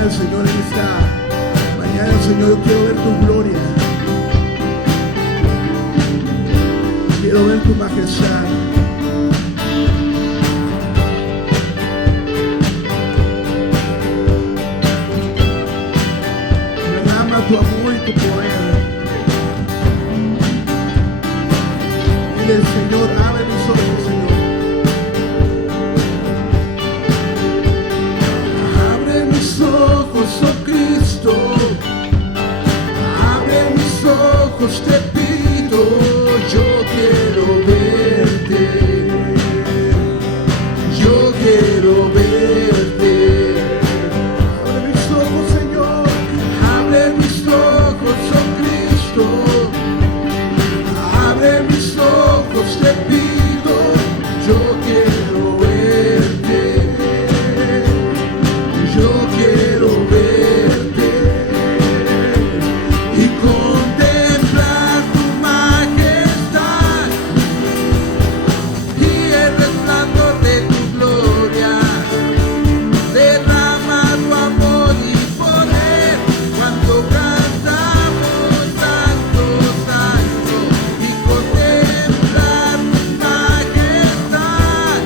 al Señor en esta mañana. Señor, yo quiero ver tu gloria, quiero ver tu majestad. Derrama tu amor y tu poder. Dile al Señor, abre mis ojos, Señor. Abre mis ojos, oh Cristo. Abre mis ojos, te pido. Yo quiero verte. Yo quiero verte. Abre mis ojos, Señor. Abre mis ojos, oh Cristo. Abre mis ojos, te pido. Yo quiero verte. Yo quiero verte y contemplar tu majestad y el resplandor de tu gloria. Derrama tu amor y poder cuando cantamos santo, santo, y contemplar tu majestad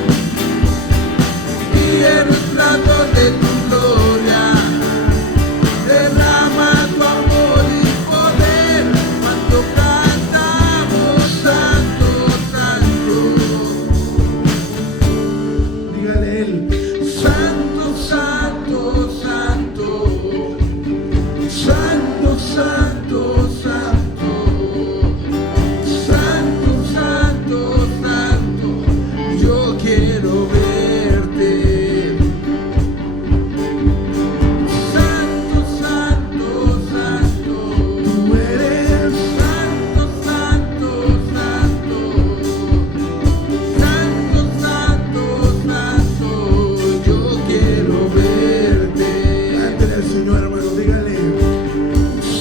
y el resplandor de tu gloria. Derrama tu amor y poder cuando cantamos santo, santo. Dígale él, santo, santo, santo, santo, santo, santo, santo, santo, santo. Yo quiero verte. Santo, santo, santo, tú eres santo, santo, santo, santo, santo, santo. Yo quiero verte. Cántale al Señor, hermano, dígale.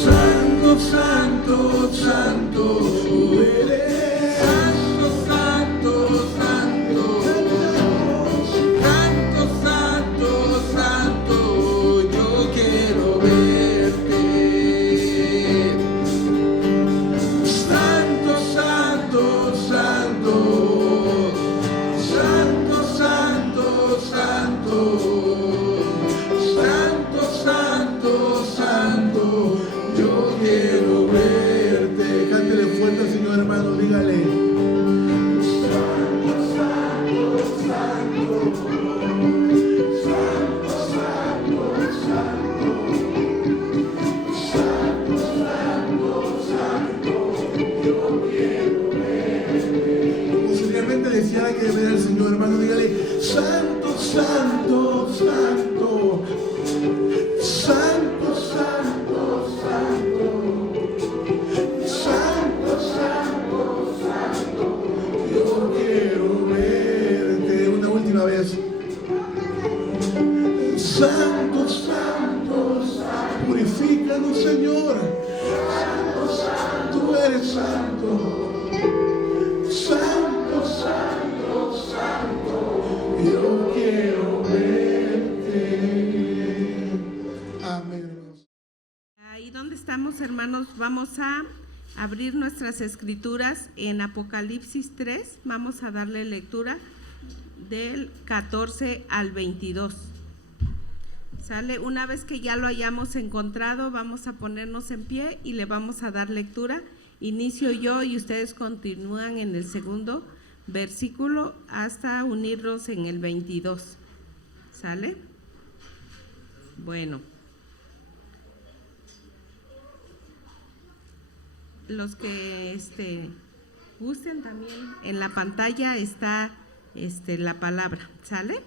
Santo, santo, santo, tú eres santo, santo, santo, santo, santo, santo. Yo quiero verte. Santo, santo, santo, santo, santo, santo, santo, santo, santo. Yo quiero verte. Cántele fuerte al Señor, hermano, dígale. Santo, santo, santo, santo, santo, santo, santo, santo, santo. Yo quiero verte. Como simplemente decía que ver al Señor, hermano, dígale. Santo, santo, santo, santo, santo, santo, santo, santo, santo. Yo quiero verte. Una última vez. Santo, santo, santo. Purifícanos, Señor. Santo, santo, tú eres santo. Santo, santo, santo. Yo quiero verte. Amén, hermanos. Ahí donde estamos, hermanos, vamos a abrir nuestras escrituras en Apocalipsis 3. Vamos a darle lectura del 14 al 22. ¿Sale? Una vez que ya lo hayamos encontrado, vamos a ponernos en pie y le vamos a dar lectura. Inicio yo y ustedes continúan en el segundo versículo hasta unirnos en el 22. ¿Sale? Bueno. Los que gusten también, en la pantalla está la palabra, ¿sale?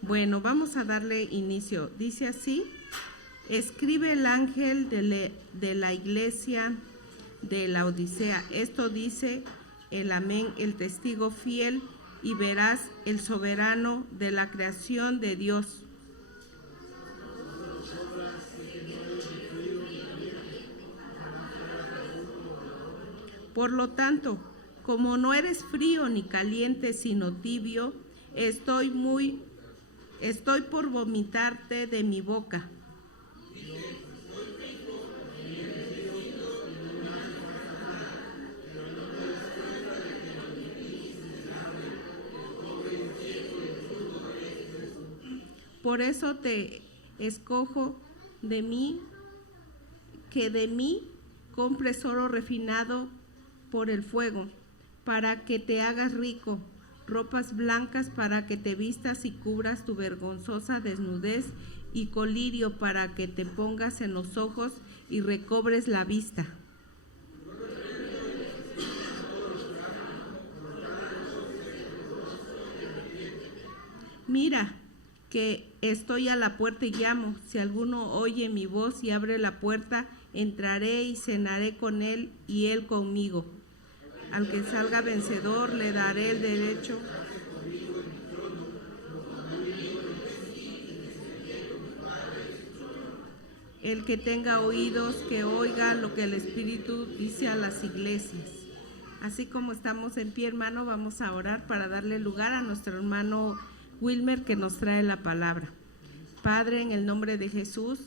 Bueno, vamos a darle inicio. Dice así: escribe el ángel de la iglesia de la Odisea. Esto dice el Amén, el testigo fiel y veraz, el soberano de la creación de Dios. Por lo tanto, como no eres frío ni caliente, sino tibio, estoy por vomitarte de mi boca. Por eso te escojo de mí, que de mí compres oro refinado por el fuego, para que te hagas rico, ropas blancas para que te vistas y cubras tu vergonzosa desnudez, y colirio para que te pongas en los ojos y recobres la vista. Mira, que estoy a la puerta y llamo. Si alguno oye mi voz y abre la puerta, entraré y cenaré con él y él conmigo. Al que salga vencedor le daré el derecho. El que tenga oídos, que oiga lo que el Espíritu dice a las iglesias. Así como estamos en pie, hermano, vamos a orar para darle lugar a nuestro hermano Wilmer, que nos trae la palabra. Padre, en el nombre de Jesús,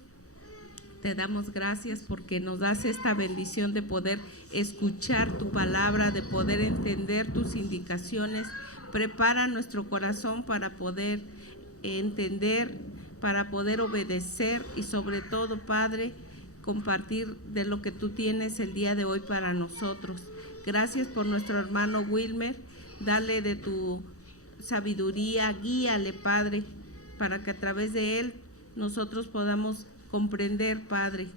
te damos gracias porque nos das esta bendición de poder escuchar tu palabra, de poder entender tus indicaciones. Prepara nuestro corazón para poder entender, para poder obedecer y sobre todo, Padre, compartir de lo que tú tienes el día de hoy para nosotros. Gracias por nuestro hermano Wilmer. Dale de tu sabiduría, guíale, Padre, para que a través de él nosotros podamos comprender, Padre.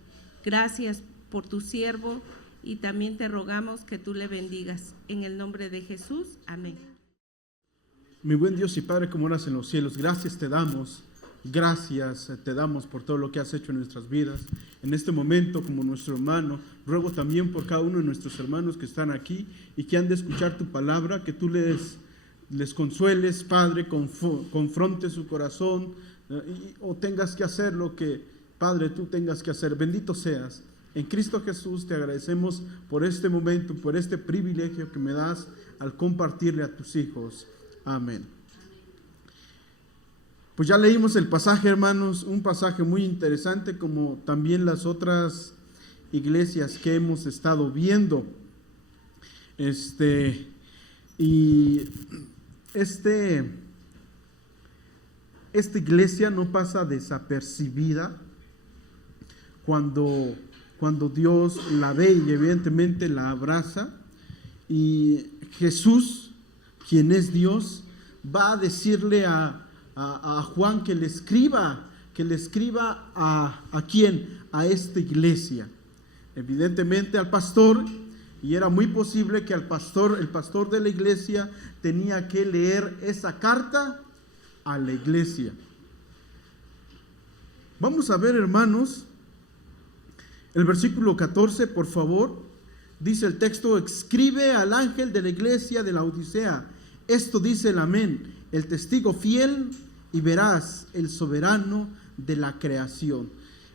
Gracias por tu siervo y también te rogamos que tú le bendigas. En el nombre de Jesús, amén. Mi buen Dios y Padre, como eras en los cielos, gracias te damos por todo lo que has hecho en nuestras vidas. En este momento, como nuestro hermano, ruego también por cada uno de nuestros hermanos que están aquí y que han de escuchar tu palabra, que tú les consueles, Padre, confronte su corazón, o tengas que hacer lo que, Padre, tú tengas que hacer. Bendito seas. En Cristo Jesús te agradecemos por este momento, por este privilegio que me das al compartirle a tus hijos. Amén. Pues ya leímos el pasaje, hermanos, un pasaje muy interesante, como también las otras iglesias que hemos estado viendo. Esta iglesia no pasa desapercibida cuando Dios la ve y evidentemente la abraza. Y Jesús, quien es Dios, va a decirle a Juan que le escriba a quién, a esta iglesia. Evidentemente al pastor, y era muy posible que el pastor de la iglesia tenía que leer esa carta a la iglesia. Vamos a ver, hermanos, el versículo 14, por favor. Dice el texto: escribe al ángel de la iglesia de la Odisea, esto dice el amén, el testigo fiel y veraz, el soberano de la creación.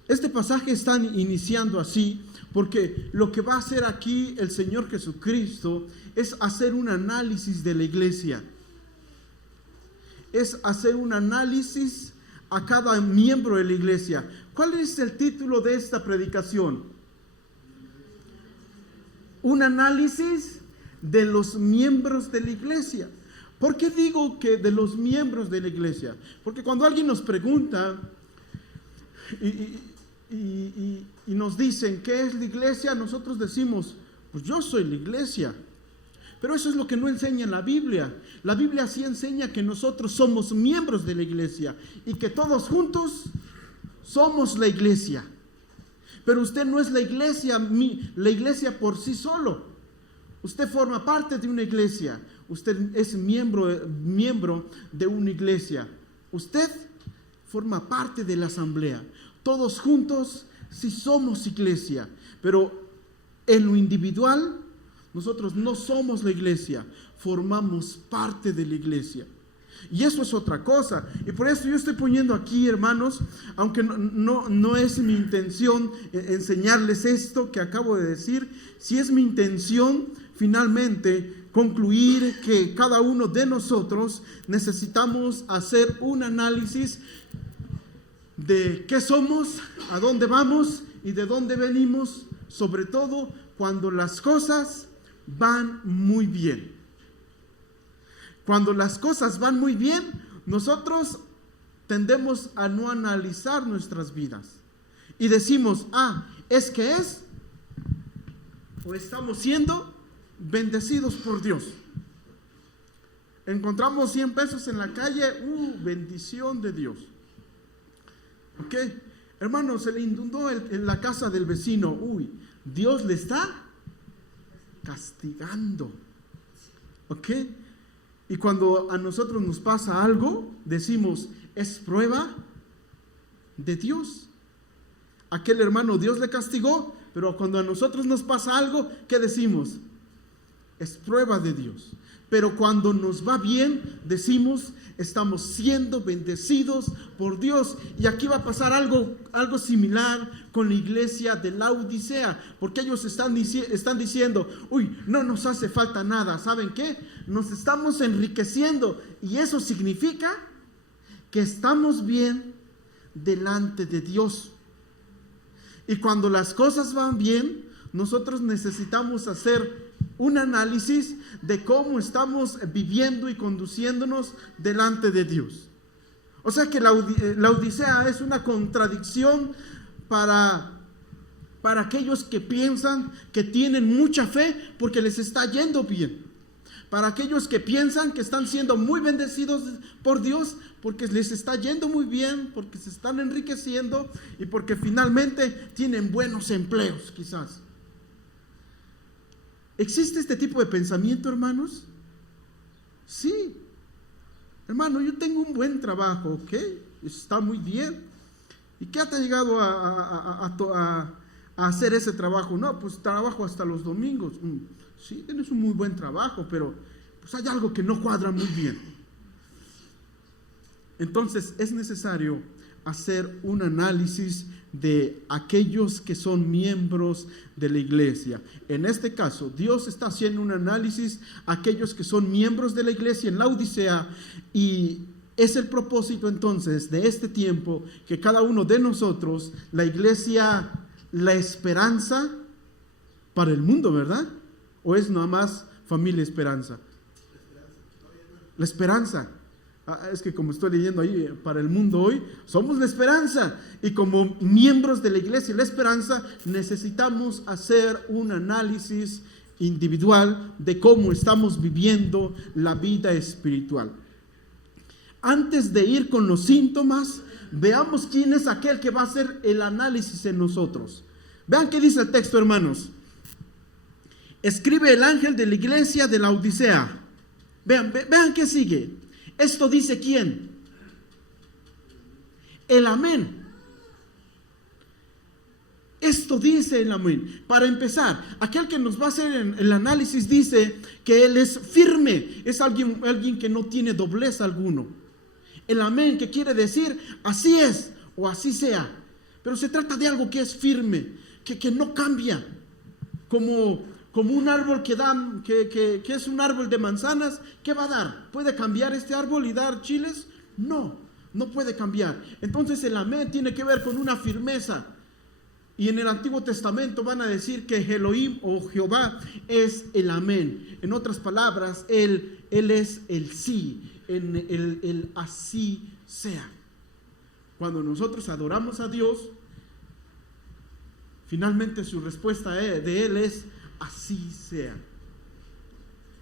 Este pasaje está iniciando así porque lo que va a hacer aquí el Señor Jesucristo es hacer un análisis de la iglesia. Es hacer un análisis a cada miembro de la iglesia. ¿Cuál es el título de esta predicación? Un análisis de los miembros de la iglesia. ¿Por qué digo que de los miembros de la iglesia? Porque cuando alguien nos pregunta y nos dicen ¿qué es la iglesia? Nosotros decimos, pues yo soy la iglesia. Pero eso es lo que no enseña la Biblia. La Biblia sí enseña que nosotros somos miembros de la iglesia y que todos juntos somos la iglesia. Pero usted no es la iglesia por sí solo. Usted forma parte de una iglesia. Usted es miembro de una iglesia. Usted forma parte de la asamblea. Todos juntos sí somos iglesia. Pero en lo individual, nosotros no somos la iglesia. Formamos parte de la iglesia. Y eso es otra cosa. Y por eso yo estoy poniendo aquí, hermanos, aunque no es mi intención enseñarles esto que acabo de decir, si es mi intención finalmente concluir que cada uno de nosotros necesitamos hacer un análisis de qué somos, a dónde vamos y de dónde venimos, sobre todo cuando las cosas van muy bien. Cuando las cosas van muy bien, nosotros tendemos a no analizar nuestras vidas y decimos, es que es, o estamos siendo bendecidos por Dios. Encontramos 100 pesos en la calle, bendición de Dios. ¿Ok? Hermano, se le inundó en la casa del vecino, Dios le está castigando. ¿Ok? Y cuando a nosotros nos pasa algo, decimos, es prueba de Dios. Aquel hermano Dios le castigó, pero cuando a nosotros nos pasa algo, ¿qué decimos? Es prueba de Dios. Pero cuando nos va bien, decimos, estamos siendo bendecidos por Dios. Y aquí va a pasar algo similar con la iglesia de Laodicea, porque ellos están diciendo, no nos hace falta nada. ¿Saben qué? Nos estamos enriqueciendo, y eso significa que estamos bien delante de Dios. Y cuando las cosas van bien, nosotros necesitamos hacer un análisis de cómo estamos viviendo y conduciéndonos delante de Dios. O sea que la Odisea es una contradicción para aquellos que piensan que tienen mucha fe porque les está yendo bien. Para aquellos que piensan que están siendo muy bendecidos por Dios porque les está yendo muy bien, porque se están enriqueciendo y porque finalmente tienen buenos empleos, quizás. ¿Existe este tipo de pensamiento, hermanos? Sí. Hermano, yo tengo un buen trabajo, ¿ok? Está muy bien. ¿Y qué te ha llegado a hacer ese trabajo? No, pues trabajo hasta los domingos. Sí, tienes un muy buen trabajo, pero pues hay algo que no cuadra muy bien. Entonces es necesario hacer un análisis de aquellos que son miembros de la iglesia. En este caso, Dios está haciendo un análisis a aquellos que son miembros de la iglesia en Laodicea, y es el propósito entonces de este tiempo que cada uno de nosotros, la iglesia, la esperanza para el mundo, ¿verdad? ¿O es nada más familia Esperanza? La esperanza. Es que como estoy leyendo ahí, para el mundo hoy, somos la esperanza. Y como miembros de la iglesia, la esperanza, necesitamos hacer un análisis individual de cómo estamos viviendo la vida espiritual. Antes de ir con los síntomas, veamos quién es aquel que va a hacer el análisis en nosotros. Vean qué dice el texto, hermanos. Escribe el ángel de la iglesia de Laodicea. Vean qué sigue. Esto dice ¿quién? El amén. Esto dice el amén. Para empezar, aquel que nos va a hacer el análisis dice que él es firme, es alguien que no tiene doblez alguno. El amén, que quiere decir así es o así sea. Pero se trata de algo que es firme, que no cambia. Como un árbol que es un árbol de manzanas, ¿qué va a dar? ¿Puede cambiar este árbol y dar chiles? No puede cambiar. Entonces el amén tiene que ver con una firmeza. Y en el Antiguo Testamento van a decir que Elohim o Jehová es el amén. En otras palabras, Él es el sí, el así sea. Cuando nosotros adoramos a Dios, finalmente su respuesta de Él es así sea.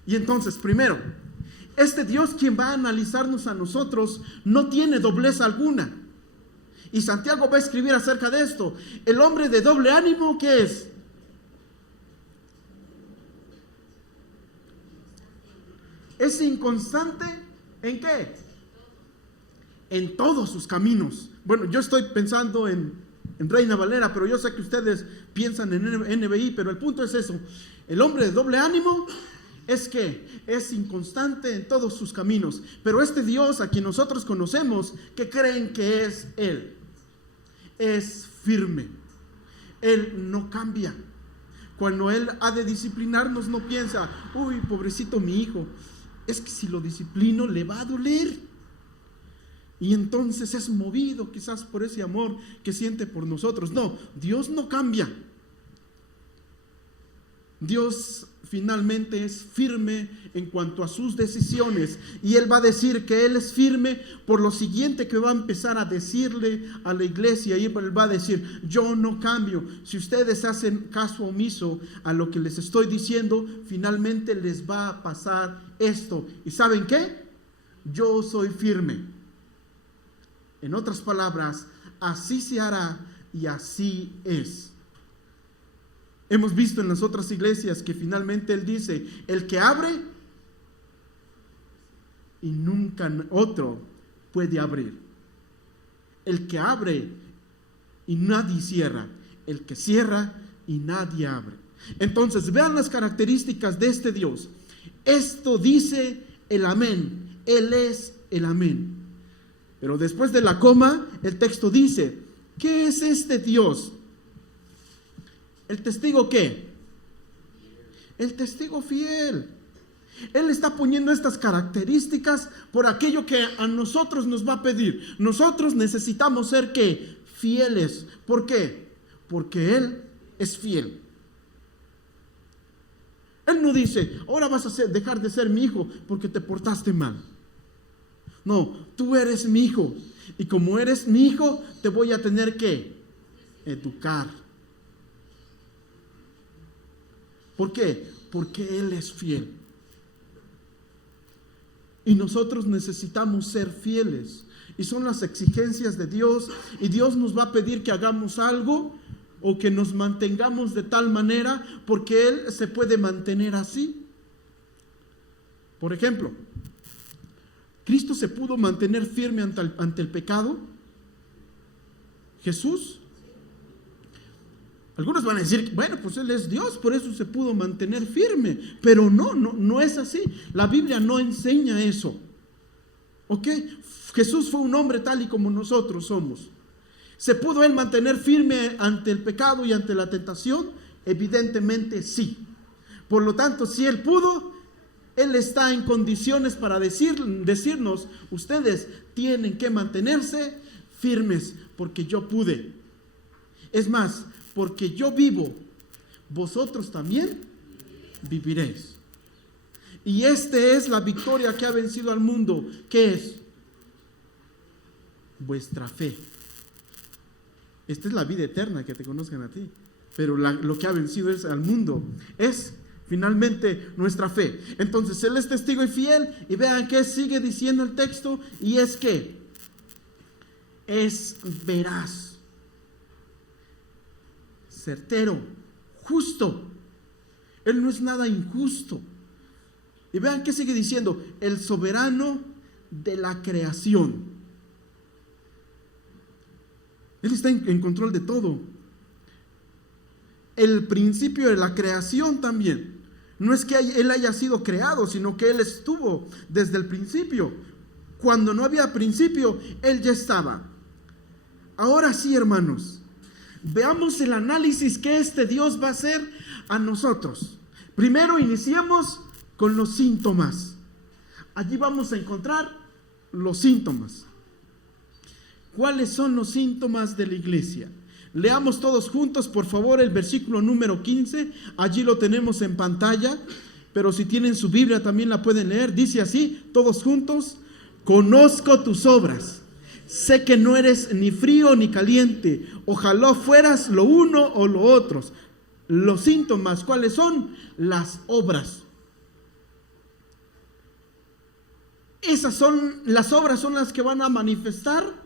Y entonces, primero, este Dios, quien va a analizarnos a nosotros, no tiene doblez alguna. Y Santiago va a escribir acerca de esto. El hombre de doble ánimo, ¿qué es? Es inconstante, ¿en qué? En todos sus caminos. Bueno, yo estoy pensando en Reina Valera, pero yo sé que ustedes piensan en NBI, pero el punto es eso. El hombre de doble ánimo es que es inconstante en todos sus caminos. Pero este Dios a quien nosotros conocemos, que creen que es Él, es firme. Él no cambia. Cuando Él ha de disciplinarnos, no piensa, pobrecito mi hijo, es que si lo disciplino le va a doler. Y entonces es movido quizás por ese amor que siente por nosotros. No, Dios no cambia. Dios finalmente es firme en cuanto a sus decisiones, y Él va a decir que Él es firme por lo siguiente que va a empezar a decirle a la iglesia. Y Él va a decir: yo no cambio. Si ustedes hacen caso omiso a lo que les estoy diciendo, finalmente les va a pasar esto. ¿Y saben qué? Yo soy firme. En otras palabras, así se hará y así es. Hemos visto en las otras iglesias que finalmente Él dice: el que abre y nunca otro puede abrir. El que abre y nadie cierra. El que cierra y nadie abre. Entonces vean las características de este Dios. Esto dice el amén. Él es el amén. Pero después de la coma, el texto dice: ¿qué es este Dios? ¿El testigo qué? El testigo fiel. Él está poniendo estas características por aquello que a nosotros nos va a pedir. Nosotros necesitamos ser ¿qué? Fieles. ¿Por qué? Porque Él es fiel. Él no dice: ahora vas a dejar de ser mi hijo porque te portaste mal. No, tú eres mi hijo. Y como eres mi hijo, te voy a tener que educar. ¿Por qué? Porque Él es fiel. Y nosotros necesitamos ser fieles. Y son las exigencias de Dios. Y Dios nos va a pedir que hagamos algo o que nos mantengamos de tal manera, porque Él se puede mantener así. Por ejemplo, ¿Cristo se pudo mantener firme ante el pecado? ¿Jesús? Algunos van a decir: bueno, pues Él es Dios, por eso se pudo mantener firme. Pero no es así. La Biblia no enseña eso. ¿Ok? Jesús fue un hombre tal y como nosotros somos. ¿Se pudo Él mantener firme ante el pecado y ante la tentación? Evidentemente sí. Por lo tanto, si Él pudo, Él está en condiciones para decirnos: ustedes tienen que mantenerse firmes porque yo pude. Es más, porque yo vivo, vosotros también viviréis. Y esta es la victoria que ha vencido al mundo. ¿Qué es? Vuestra fe. Esta es la vida eterna, que te conozcan a ti. Pero lo que ha vencido al mundo es finalmente nuestra fe. Entonces Él es testigo y fiel. Y vean qué sigue diciendo el texto. Y es que es veraz, certero, justo. Él no es nada injusto. Y vean qué sigue diciendo: el soberano de la creación. Él está en control de todo. El principio de la creación también. No es que Él haya sido creado, sino que Él estuvo desde el principio. Cuando no había principio, Él ya estaba. Ahora sí, hermanos, veamos el análisis que este Dios va a hacer a nosotros. Primero iniciemos con los síntomas. Allí vamos a encontrar los síntomas. ¿Cuáles son los síntomas de la iglesia? Leamos todos juntos, por favor, el versículo número 15. Allí lo tenemos en pantalla, pero si tienen su Biblia también la pueden leer. Dice así, todos juntos: conozco tus obras. Sé que no eres ni frío ni caliente. Ojalá fueras lo uno o lo otro. Los síntomas, ¿cuáles son? Las obras. Esas son, las obras son las que van a manifestar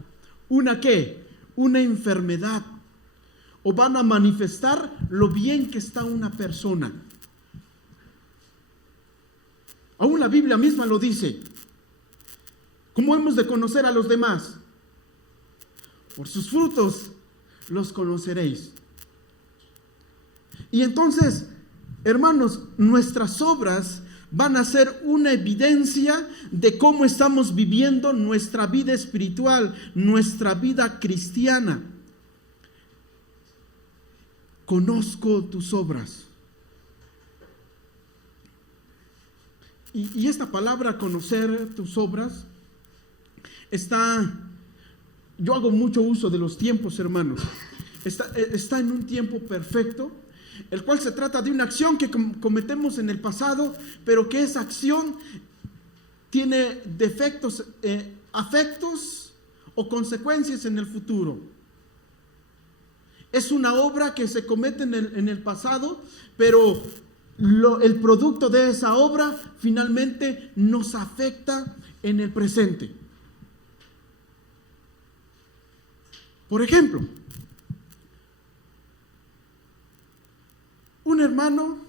una ¿qué? Una enfermedad. O van a manifestar lo bien que está una persona. Aún la Biblia misma lo dice. ¿Cómo hemos de conocer a los demás? Por sus frutos los conoceréis. Y entonces, hermanos, nuestras obras van a ser una evidencia de cómo estamos viviendo nuestra vida espiritual, nuestra vida cristiana. Conozco tus obras. Y esta palabra, conocer tus obras, yo hago mucho uso de los tiempos, hermanos. Está en un tiempo perfecto. el cual se trata de una acción que cometemos en el pasado, pero que esa acción tiene defectos, afectos o consecuencias en el futuro. Es una obra que se comete en el pasado, pero el producto de esa obra finalmente nos afecta en el presente. Por ejemplo, un hermano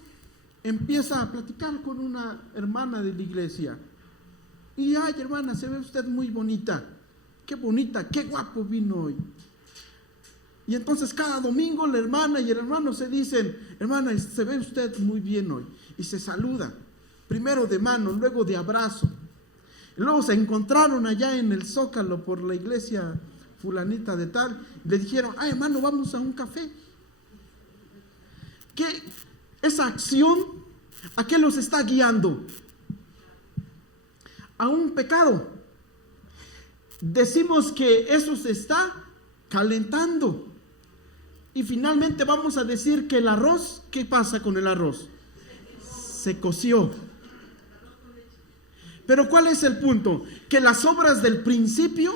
empieza a platicar con una hermana de la iglesia. Y, ay, hermana, se ve usted muy bonita. Qué bonita, qué guapo vino hoy. Y entonces cada domingo la hermana y el hermano se dicen, hermana, se ve usted muy bien hoy. Y se saludan, primero de mano, luego de abrazo. Y luego se encontraron allá en el Zócalo por la iglesia fulanita de tal. Le dijeron, ay, hermano, vamos a un café. ¿Qué? Esa acción, ¿a qué los está guiando? A un pecado. Decimos que eso se está calentando. Y finalmente vamos a decir que el arroz, ¿qué pasa con el arroz? Se coció. Pero ¿cuál es el punto? Que las obras del principio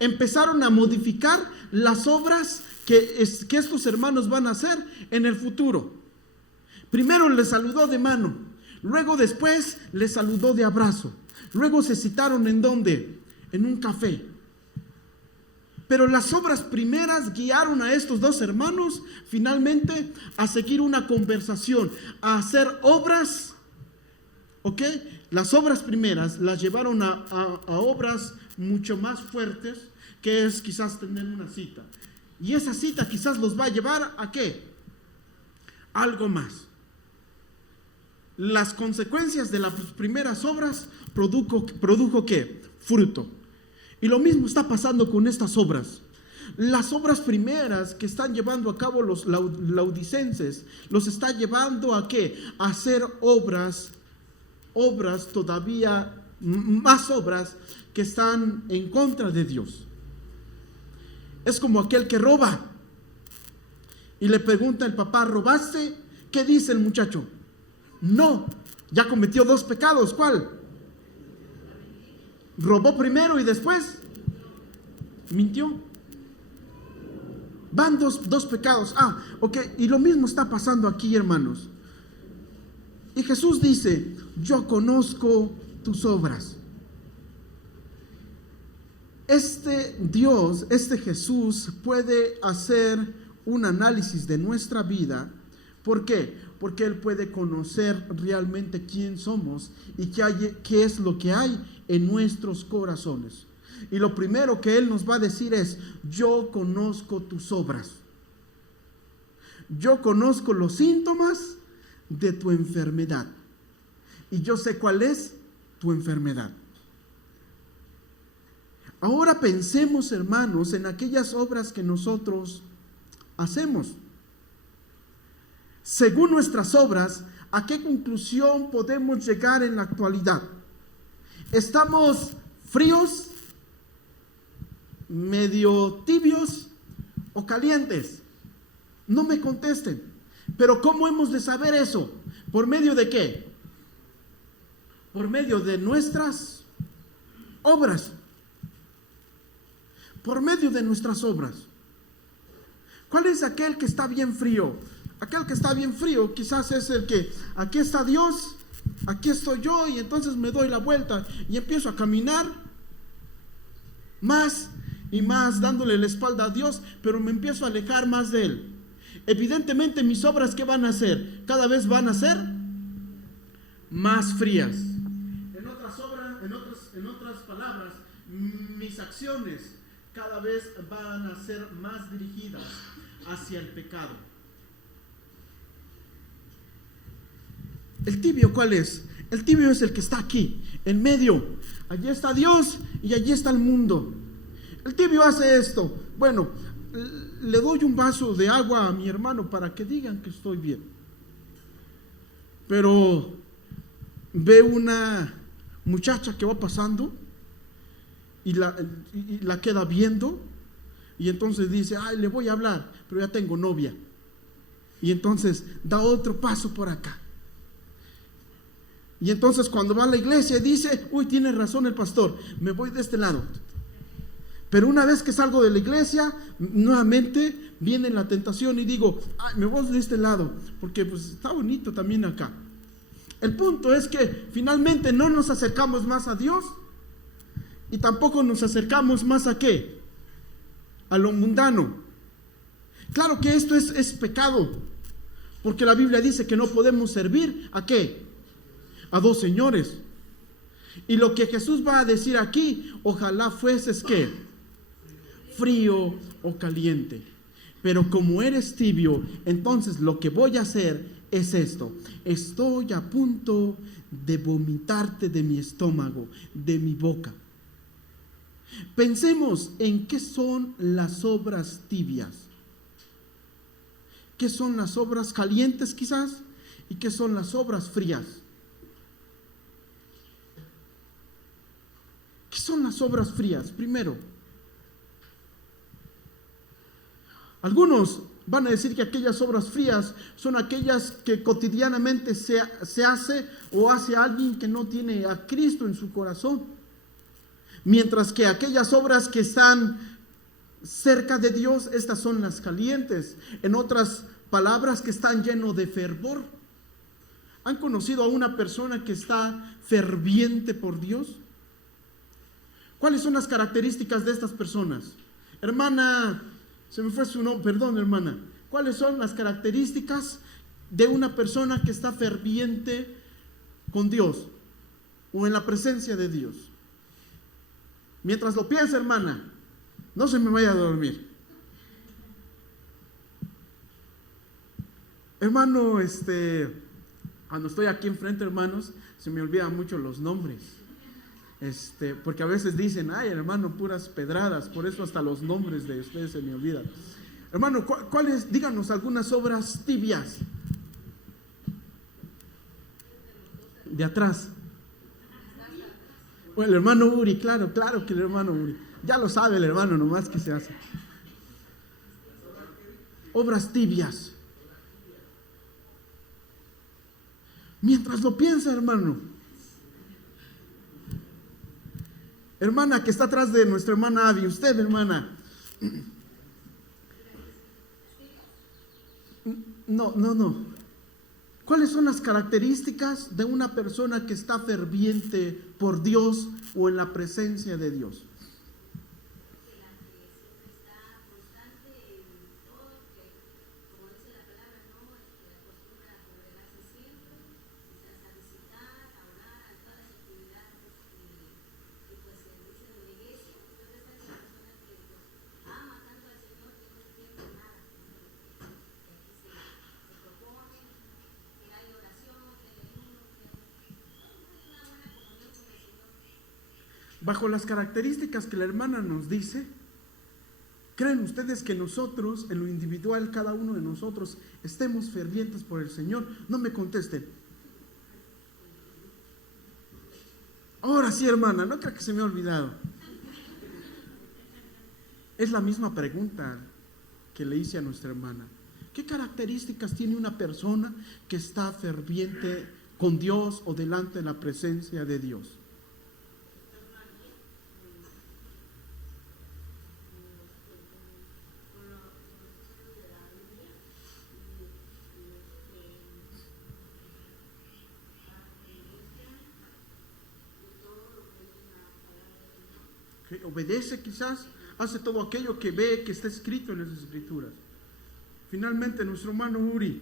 empezaron a modificar las obras que estos hermanos van a hacer en el futuro. Primero les saludó de mano, luego después les saludó de abrazo. Luego se citaron ¿en dónde? En un café. Pero las obras primeras guiaron a estos dos hermanos finalmente a seguir una conversación, a hacer obras, ¿ok? Las obras primeras las llevaron a obras mucho más fuertes, que es quizás tener una cita. Y esa cita quizás los va a llevar ¿a qué? Algo más. Las consecuencias de las primeras obras produjo ¿qué? Fruto. Y lo mismo está pasando con estas obras. Las obras primeras que están llevando a cabo los laodicenses, los está llevando ¿a qué? A hacer obras todavía, más obras que están en contra de Dios. Es como aquel que roba y le pregunta al papá, ¿robaste? ¿Qué dice el muchacho? No, ya cometió 2 pecados. ¿Cuál? Robó primero y después mintió. Van dos pecados. Ok, y lo mismo está pasando aquí, hermanos. Y Jesús dice, yo conozco tus obras. Este Dios, este Jesús puede hacer un análisis de nuestra vida. ¿Por qué? Porque Él puede conocer realmente quién somos y qué es lo que hay en nuestros corazones. Y lo primero que Él nos va a decir es, yo conozco tus obras. Yo conozco los síntomas de tu enfermedad. Y yo sé cuál es tu enfermedad. Ahora pensemos, hermanos, en aquellas obras que nosotros hacemos. Según nuestras obras, ¿a qué conclusión podemos llegar en la actualidad? ¿Estamos fríos, medio tibios o calientes? No me contesten. Pero ¿cómo hemos de saber eso? ¿Por medio de qué? Por medio de nuestras obras. Por medio de nuestras obras. ¿Cuál es aquel que está bien frío? Aquel que está bien frío quizás es el que, aquí está Dios, aquí estoy yo, y entonces me doy la vuelta y empiezo a caminar más y más dándole la espalda a Dios, pero me empiezo a alejar más de Él. Evidentemente mis obras, ¿qué van a hacer? Cada vez van a ser más frías. En otras palabras, mis acciones cada vez van a ser más dirigidas hacia el pecado. ¿El tibio cuál es? El tibio es el que está aquí, en medio. Allí está Dios y allí está el mundo. El tibio hace esto. Bueno, le doy un vaso de agua a mi hermano para que digan que estoy bien. Pero ve una muchacha que va pasando y la queda viendo, y entonces dice, ay, le voy a hablar, pero ya tengo novia. Y entonces da otro paso por acá. Y entonces cuando va a la iglesia dice, uy, tiene razón el pastor, me voy de este lado. Pero una vez que salgo de la iglesia, nuevamente viene la tentación y digo, ay, me voy de este lado, porque pues está bonito también acá. El punto es que finalmente no nos acercamos más a Dios y tampoco nos acercamos más a ¿qué? A lo mundano. Claro que esto es pecado, porque la Biblia dice que no podemos servir ¿a qué? A dos señores. Y lo que Jesús va a decir aquí, ojalá fueses ¿qué? Frío o caliente. Pero como eres tibio, entonces lo que voy a hacer es esto: estoy a punto de vomitarte de mi estómago, de mi boca. Pensemos en qué son las obras tibias. ¿Qué son las obras calientes quizás? ¿Y qué son las obras frías? ¿Qué son las obras frías? Primero, algunos van a decir que aquellas obras frías son aquellas que cotidianamente se hace o hace alguien que no tiene a Cristo en su corazón. Mientras que aquellas obras que están cerca de Dios, estas son las calientes. En otras palabras, que están llenos de fervor. ¿Han conocido a una persona que está ferviente por Dios? ¿Cuáles son las características de estas personas? Hermana, se me fue su nombre, perdón hermana. ¿Cuáles son las características de una persona que está ferviente con Dios o en la presencia de Dios? Mientras lo piensa, hermana, no se me vaya a dormir. Hermano, cuando estoy aquí enfrente, hermanos, se me olvidan mucho los nombres. Porque a veces dicen, ay hermano, puras pedradas, por eso hasta los nombres de ustedes se me olvidan. Hermano, ¿cuáles? Díganos algunas obras tibias. De atrás. Bueno, el hermano Uri, claro que el hermano Uri. Ya lo sabe el hermano, nomás que se hace. Obras tibias. Mientras lo piensa, hermano. Hermana que está atrás de nuestra hermana Abby, usted, hermana. No. ¿Cuáles son las características de una persona que está ferviente por Dios o en la presencia de Dios? Bajo las características que la hermana nos dice, ¿creen ustedes que nosotros, en lo individual, cada uno de nosotros, estemos fervientes por el Señor? No me contesten. Ahora sí, hermana, no creo que se me ha olvidado. Es la misma pregunta que le hice a nuestra hermana. ¿Qué características tiene una persona que está ferviente con Dios o delante de la presencia de Dios? Obedece quizás, hace todo aquello que ve que está escrito en las Escrituras. Finalmente, nuestro hermano Uri.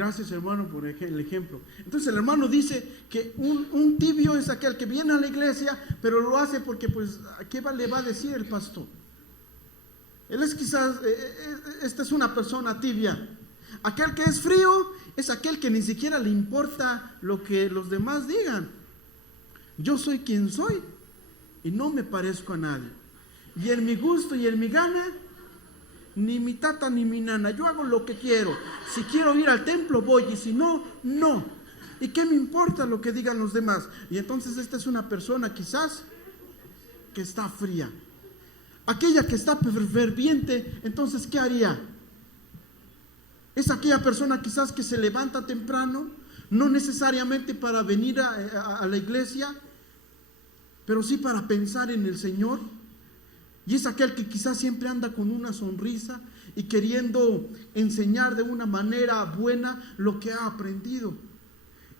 Gracias, hermano, por el ejemplo. Entonces el hermano dice que un tibio es aquel que viene a la iglesia, pero lo hace porque, pues, ¿qué le va a decir el pastor? Él es quizás, esta es una persona tibia. Aquel que es frío es aquel que ni siquiera le importa lo que los demás digan. Yo soy quien soy y no me parezco a nadie. Y en mi gusto y en mi gana, ni mi tata ni mi nana, yo hago lo que quiero. Si quiero ir al templo voy, y si no, no. ¿Y qué me importa lo que digan los demás? Y entonces esta es una persona quizás que está fría. Aquella que está ferviente, entonces ¿qué haría? Es aquella persona quizás que se levanta temprano, no necesariamente para venir a la iglesia, pero sí para pensar en el Señor. Y es aquel que quizás siempre anda con una sonrisa y queriendo enseñar de una manera buena lo que ha aprendido.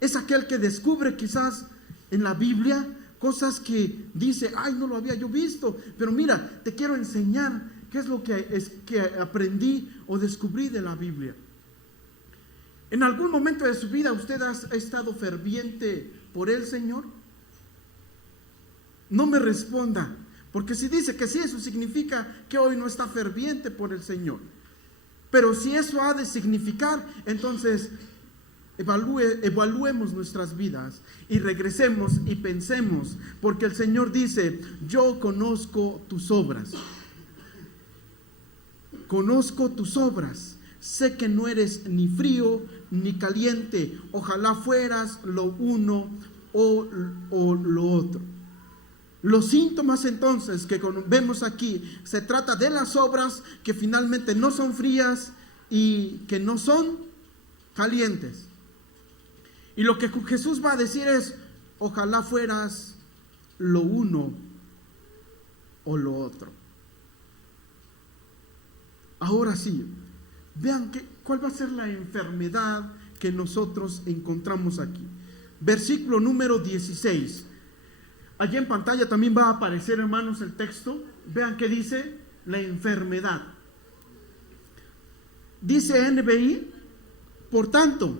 Es aquel que descubre quizás en la Biblia cosas que dice, ay, no lo había yo visto, pero mira, te quiero enseñar qué es lo que aprendí o descubrí de la Biblia. ¿En algún momento de su vida usted ha estado ferviente por el Señor? No me responda, porque si dice que sí, eso significa que hoy no está ferviente por el Señor. Pero si eso ha de significar, entonces evaluemos nuestras vidas y regresemos y pensemos, porque el Señor dice, yo conozco tus obras. Conozco tus obras. Sé que no eres ni frío ni caliente. Ojalá fueras lo uno o lo otro. Los síntomas entonces que vemos aquí, se trata de las obras que finalmente no son frías y que no son calientes. Y lo que Jesús va a decir es, ojalá fueras lo uno o lo otro. Ahora sí, vean cuál va a ser la enfermedad que nosotros encontramos aquí. Versículo número 16. Allí en pantalla también va a aparecer, hermanos, el texto. Vean qué dice la enfermedad. Dice NBI, por tanto,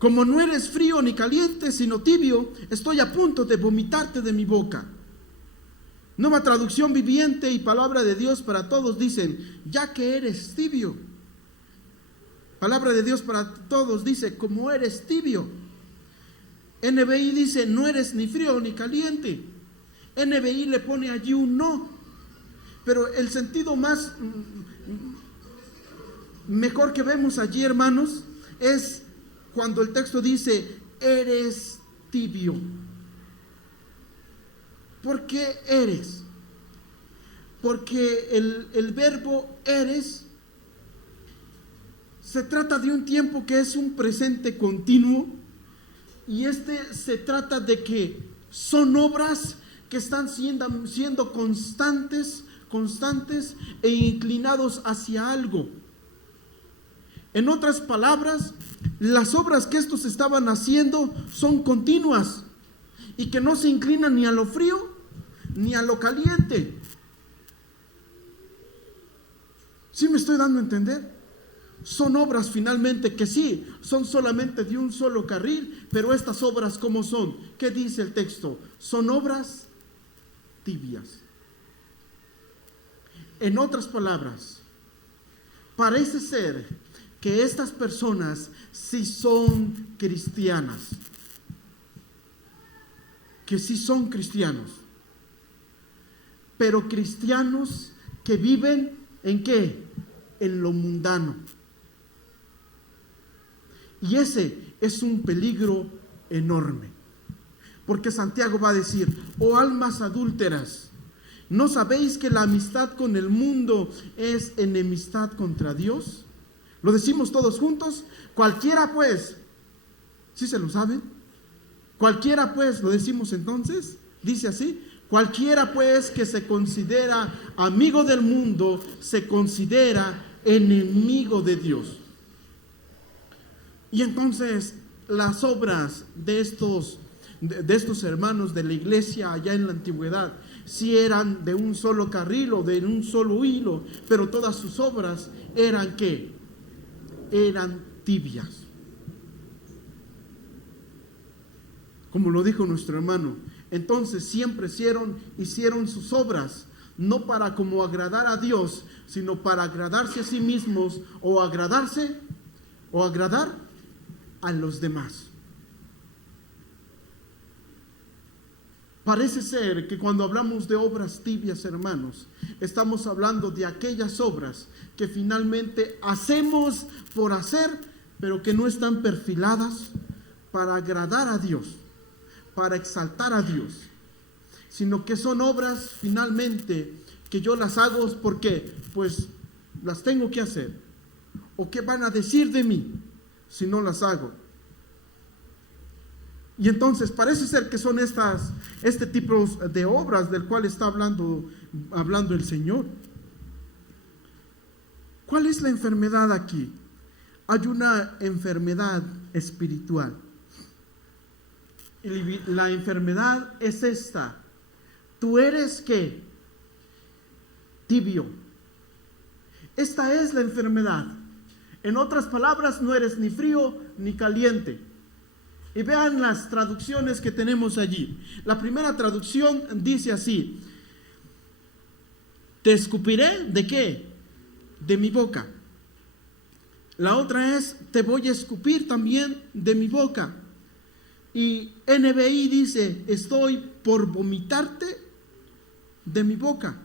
como no eres frío ni caliente, sino tibio, estoy a punto de vomitarte de mi boca. Nueva Traducción Viviente y Palabra de Dios para Todos dicen, ya que eres tibio. Palabra de Dios para Todos dice, como eres tibio. NBI dice, no eres ni frío ni caliente. NBI le pone allí un no. Pero el sentido mejor que vemos allí, hermanos, es cuando el texto dice, eres tibio. ¿Por qué eres? Porque el verbo eres se trata de un tiempo que es un presente continuo, y se trata de que son obras que están siendo constantes e inclinados hacia algo. En otras palabras, las obras que estos estaban haciendo son continuas y que no se inclinan ni a lo frío ni a lo caliente. ¿Sí me estoy dando a entender? Son obras finalmente que sí, son solamente de un solo carril, pero estas obras ¿cómo son? ¿Qué dice el texto? Son obras tibias. En otras palabras, parece ser que estas personas sí son cristianas, que sí son cristianos, pero cristianos que viven ¿en qué? En lo mundano. Y ese es un peligro enorme, porque Santiago va a decir, oh almas adúlteras, ¿no sabéis que la amistad con el mundo es enemistad contra Dios? ¿Lo decimos todos juntos? Cualquiera pues, ¿sí se lo saben? Cualquiera pues, lo decimos entonces, dice así, cualquiera pues que se considera amigo del mundo, se considera enemigo de Dios. Y entonces las obras de estos hermanos de la iglesia allá en la antigüedad, si eran de un solo carril o de un solo hilo, pero todas sus obras eran ¿qué? Eran tibias. como lo dijo nuestro hermano. Entonces siempre hicieron sus obras, no para como agradar a Dios, sino para agradarse a sí mismos o agradar a los demás. Parece ser que cuando hablamos de obras tibias, hermanos, estamos hablando de aquellas obras que finalmente hacemos por hacer, pero que no están perfiladas para agradar a Dios, para exaltar a Dios, sino que son obras finalmente que yo las hago porque pues las tengo que hacer, o qué van a decir de mí si no las hago. Y entonces parece ser que son este tipo de obras del cual está hablando el Señor. ¿Cuál es la enfermedad aquí? Hay una enfermedad espiritual. Y la enfermedad es esta. ¿Tú eres qué? Tibio. Esta es la enfermedad. En otras palabras, no eres ni frío ni caliente. Y vean las traducciones que tenemos allí. La primera traducción dice así: te escupiré ¿de qué? De mi boca. La otra es: te voy a escupir también de mi boca. Y NBI dice: estoy por vomitarte de mi boca.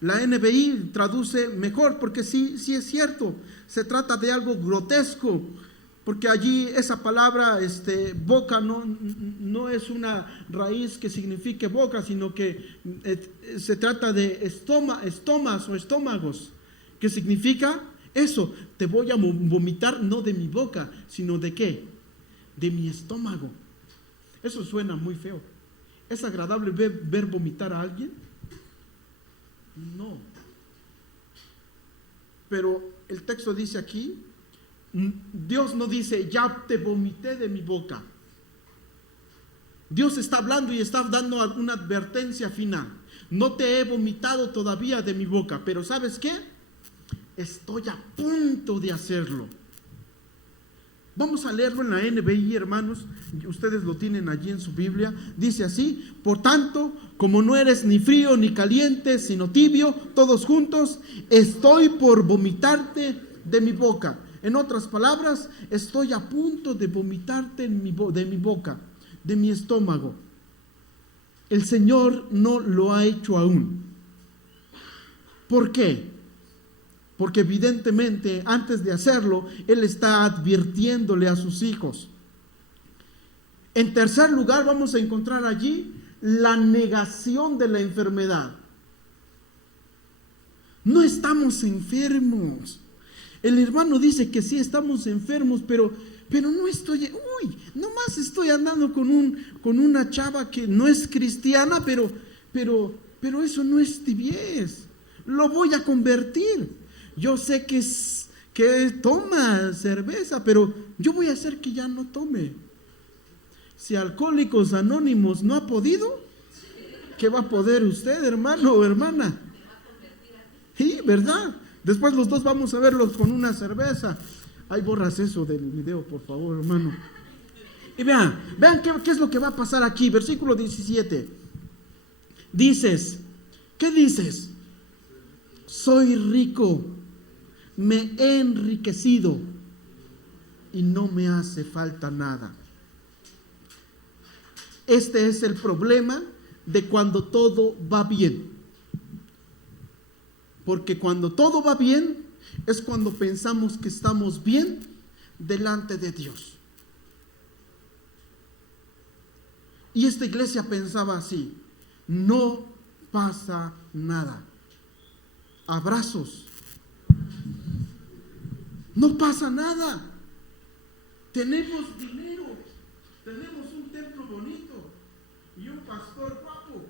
La NBI traduce mejor, porque sí es cierto, se trata de algo grotesco, porque allí esa palabra boca no es una raíz que signifique boca, sino que se trata de estomas o estómagos, que significa eso: te voy a vomitar no de mi boca, sino de ¿qué? De mi estómago. Eso suena muy feo. ¿Es agradable ver vomitar a alguien? No. Pero el texto dice aquí, Dios no dice: ya te vomité de mi boca. Dios está hablando y está dando una advertencia final. No te he vomitado todavía de mi boca, pero ¿sabes qué? Estoy a punto de hacerlo. Vamos a leerlo en la NBI, hermanos. Ustedes lo tienen allí en su Biblia. Dice así: por tanto, como no eres ni frío ni caliente, sino tibio, todos juntos, estoy por vomitarte de mi boca. En otras palabras, estoy a punto de vomitarte de mi boca, de mi estómago. El Señor no lo ha hecho aún. ¿Por qué? Porque evidentemente antes de hacerlo, Él está advirtiéndole a sus hijos. En tercer lugar, vamos a encontrar allí la negación de la enfermedad. No estamos enfermos. El hermano dice que sí estamos enfermos, pero no estoy, nomás estoy andando con una chava que no es cristiana, pero eso no es tibiez. Lo voy a convertir. Yo sé que toma cerveza, pero yo voy a hacer que ya no tome. Si Alcohólicos Anónimos no ha podido, ¿qué va a poder usted, hermano o hermana? Sí, ¿verdad? Después los dos vamos a verlos con una cerveza. Ahí borras eso del video, por favor, hermano. Y vean qué es lo que va a pasar aquí. Versículo 17. ¿Qué dices? Soy rico, me he enriquecido y no me hace falta nada. Este es el problema de cuando todo va bien. Porque cuando todo va bien es cuando pensamos que estamos bien delante de Dios. Y esta iglesia pensaba así: no pasa nada. Abrazos. No pasa nada. Tenemos dinero, tenemos un templo bonito y un pastor guapo.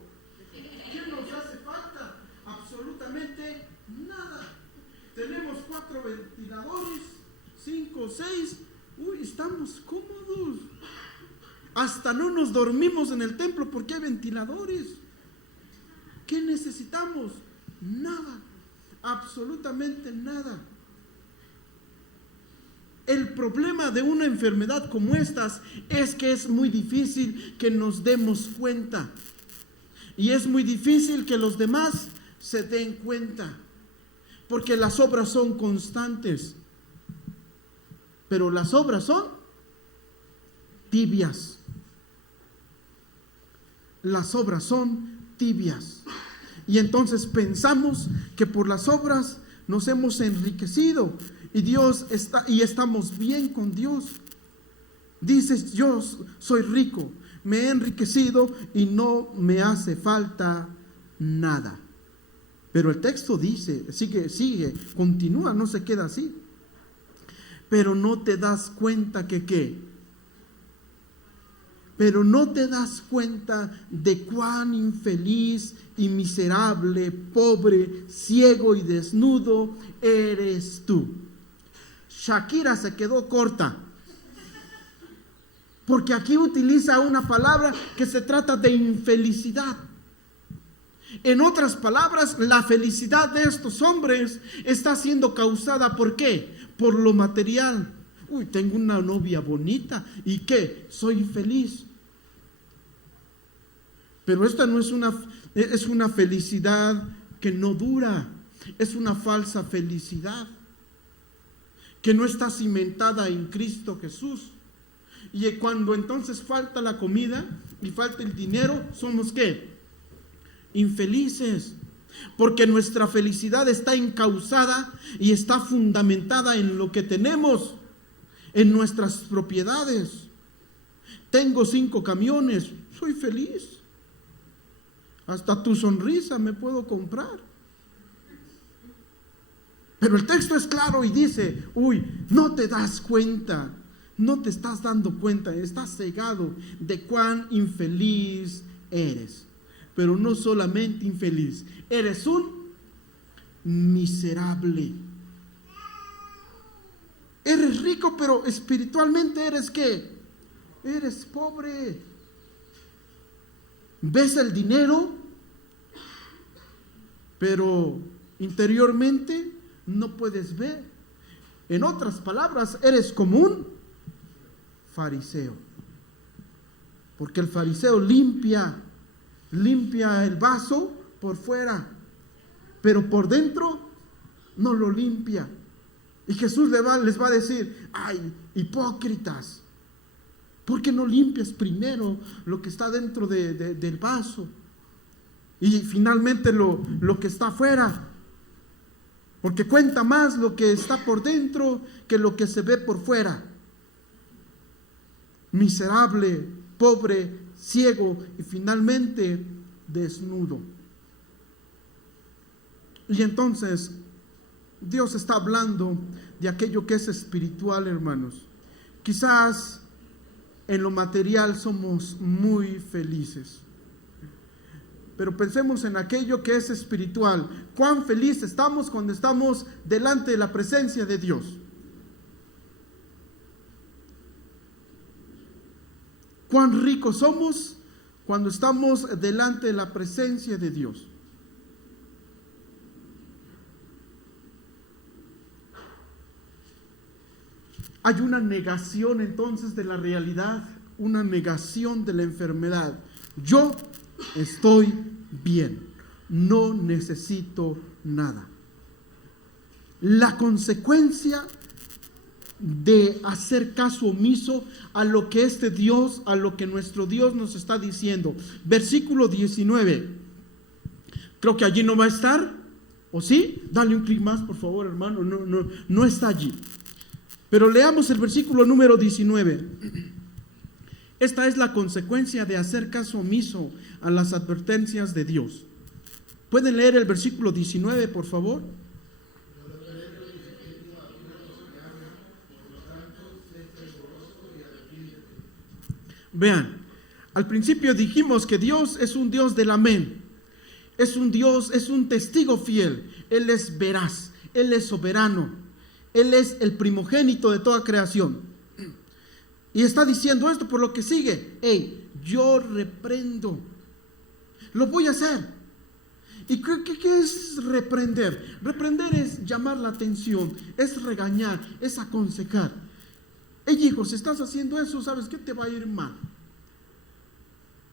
¿Qué nos hace falta? Absolutamente nada. Tenemos 4 ventiladores, 5, 6. Estamos cómodos. Hasta no nos dormimos en el templo porque hay ventiladores. ¿Qué necesitamos? Nada. Absolutamente nada. El problema de una enfermedad como estas es que es muy difícil que nos demos cuenta. Y es muy difícil que los demás se den cuenta. Porque las obras son constantes. Pero las obras son tibias. Las obras son tibias. Y entonces pensamos que por las obras nos hemos enriquecido y estamos bien con Dios. Dices, yo soy rico, me he enriquecido y no me hace falta nada. Pero el texto dice, sigue, continúa, no se queda así. Pero no te das cuenta que ¿qué? Pero no te das cuenta de cuán infeliz y miserable, pobre, ciego y desnudo eres tú. Shakira se quedó corta, porque aquí utiliza una palabra que se trata de infelicidad. En otras palabras, la felicidad de estos hombres está siendo causada ¿por qué? Por lo material. Uy, tengo una novia bonita, ¿y qué? Soy feliz. Pero esta no es una felicidad que no dura, es una falsa felicidad que no está cimentada en Cristo Jesús. Y cuando entonces falta la comida y falta el dinero, somos ¿qué? Infelices. Porque nuestra felicidad está encauzada y está fundamentada en lo que tenemos, en nuestras propiedades. Tengo 5 camiones, soy feliz. Hasta tu sonrisa me puedo comprar. Pero el texto es claro y dice, uy, no te das cuenta, no te estás dando cuenta, estás cegado de cuán infeliz eres. Pero no solamente infeliz, eres un miserable. Eres rico, pero espiritualmente eres ¿qué? Eres pobre. Ves el dinero, pero interiormente no puedes ver. En otras palabras, eres como un fariseo. Porque el fariseo limpia el vaso por fuera, pero por dentro no lo limpia. Y Jesús les va a decir, ay, hipócritas, ¿por qué no limpias primero lo que está dentro del vaso? Y finalmente lo que está afuera. Porque cuenta más lo que está por dentro que lo que se ve por fuera. Miserable, pobre, ciego y finalmente desnudo. Y entonces Dios está hablando de aquello que es espiritual, hermanos. Quizás en lo material somos muy felices, pero pensemos en aquello que es espiritual. Cuán feliz estamos cuando estamos delante de la presencia de Dios. Cuán ricos somos cuando estamos delante de la presencia de Dios. Hay una negación entonces de la realidad, una negación de la enfermedad. Yo estoy bien, no necesito nada. La consecuencia de hacer caso omiso a lo que a lo que nuestro Dios nos está diciendo. Versículo 19. Creo que allí no va a estar, ¿o sí? Dale un clic más, por favor, hermano. No está allí. Pero leamos el versículo número 19. Esta es la consecuencia de hacer caso omiso a las advertencias de Dios. ¿Pueden leer el versículo 19, por favor? Vean, al principio dijimos que Dios es un Dios del amén. Es un Dios, es un testigo fiel. Él es veraz, Él es soberano. Él es el primogénito de toda creación. Y está diciendo esto por lo que sigue. Hey, yo reprendo. Lo voy a hacer. ¿Y qué es reprender? Reprender es llamar la atención, es regañar, es aconsejar. hey hijo, si estás haciendo eso, ¿sabes qué? Te va a ir mal.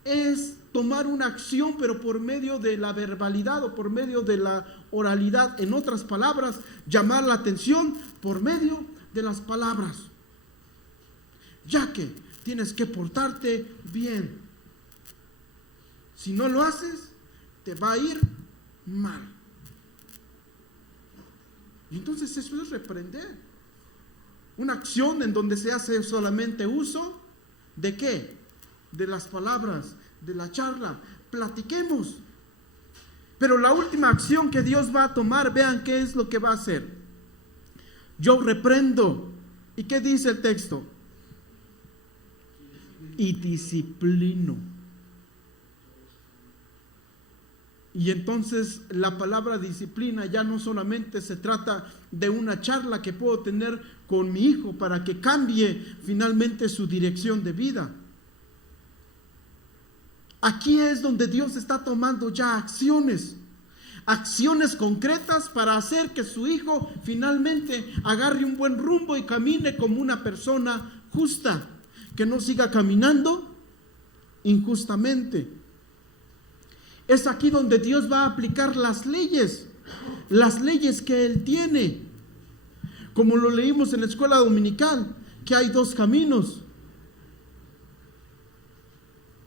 Es tomar una acción, pero por medio de la verbalidad o por medio de la oralidad. En otras palabras, llamar la atención por medio de las palabras. Ya que tienes que portarte bien. Si no lo haces, te va a ir mal. Y entonces eso es reprender. Una acción en donde se hace solamente uso ¿de qué? De las palabras, de la charla. Platiquemos. Pero la última acción que Dios va a tomar, vean qué es lo que va a hacer. Yo reprendo. ¿Y qué dice el texto? Y disciplino. Y entonces la palabra disciplina ya no solamente se trata de una charla que puedo tener con mi hijo para que cambie finalmente su dirección de vida. Aquí es donde Dios está tomando ya acciones concretas para hacer que su hijo finalmente agarre un buen rumbo y camine como una persona justa, que no siga caminando injustamente. Es aquí donde Dios va a aplicar las leyes que Él tiene. Como lo leímos en la escuela dominical, que hay dos caminos.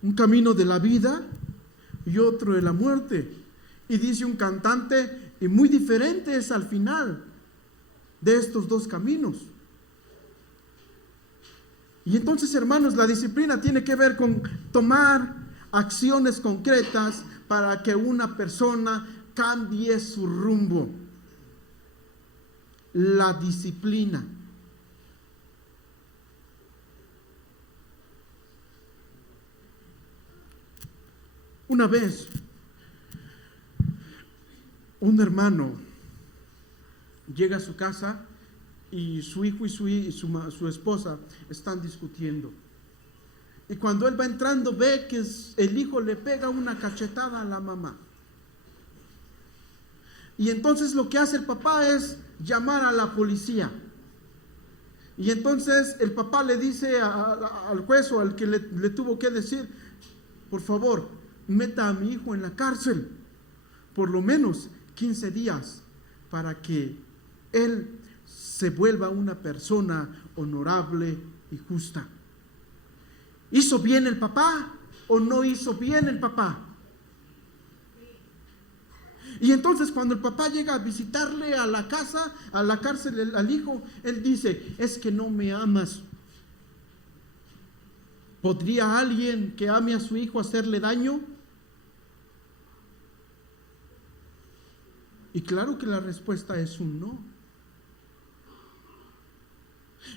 Un camino de la vida y otro de la muerte. Y dice un cantante, y muy diferente es al final de estos dos caminos. Y entonces, hermanos, la disciplina tiene que ver con tomar acciones concretas para que una persona cambie su rumbo. La disciplina. Una vez, un hermano llega a su casa y su hijo y su esposa están discutiendo. Y cuando él va entrando ve que el hijo le pega una cachetada a la mamá. Y entonces lo que hace el papá es llamar a la policía. Y entonces el papá le dice al juez o al que le tuvo que decir, por favor, meta a mi hijo en la cárcel por lo menos 15 días para que él se vuelva una persona honorable y justa. ¿Hizo bien el papá o no hizo bien el papá? Y entonces cuando el papá llega a visitarle a la casa, a la cárcel al hijo, él dice, es que no me amas. ¿Podría alguien que ame a su hijo hacerle daño? Y claro que la respuesta es un no.